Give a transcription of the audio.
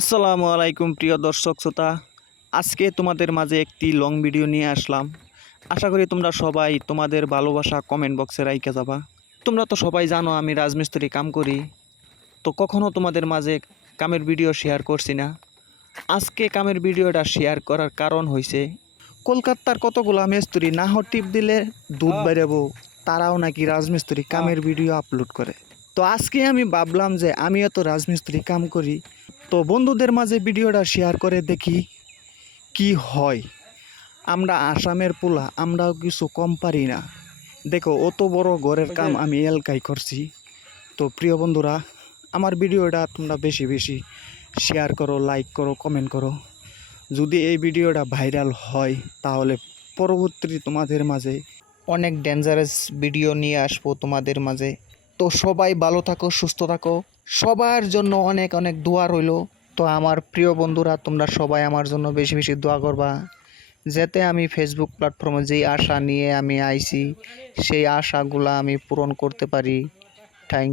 আসসালামু আলাইকুম প্রিয় দর্শক শ্রোতা। আজকে তোমাদের মাঝে একটি লং ভিডিও নিয়ে আসলাম। আশা করি তোমরা সবাই তোমাদের ভালোবাসা কমেন্ট বক্সে রাইখা যাবা। তোমরা তো সবাই জানো আমি রাজমিস্ত্রি কাম করি, তো কখনো তোমাদের মাঝে কামের ভিডিও শেয়ার করছি না। আজকে কামের ভিডিওটা শেয়ার করার কারণ হয়েছে কলকাতার কতগুলা মিস্ত্রি নাহ টিপ দিলে দুধ বেরোবো, তারাও নাকি রাজমিস্ত্রি কামের ভিডিও আপলোড করে। তো আজকে আমি ভাবলাম যে আমিও তো রাজমিস্ত্রি কাম করি, তো বন্ধুদের মাঝে ভিডিওটা শেয়ার করে দেখি কি হয়। আমরা আসামের পোলা, আমরাও কিছু কম পারি না। দেখো অত বড় ঘরের কাম আমি এলকাই করছি। তো প্রিয় বন্ধুরা, আমার ভিডিওটা তোমরা বেশি বেশি শেয়ার করো, লাইক করো, কমেন্ট করো। যদি এই ভিডিওটা ভাইরাল হয় তাহলে পরবর্তী তোমাদের মাঝে অনেক ডেঞ্জারাস ভিডিও নিয়ে আসবো তোমাদের মাঝে। তো সবাই ভালো থাকো, সুস্থ থাকো, সবার জন্য অনেক অনেক দোয়া রইলো। তো আমার প্রিয় বন্ধুরা, তোমরা সবাই আমার জন্য বেশি বেশি দোয়া করবা, যাতে আমি ফেসবুক প্ল্যাটফর্মে যেই আশা নিয়ে আমি আইছি সেই আশাগুলা আমি পূরণ করতে পারি। থ্যাংক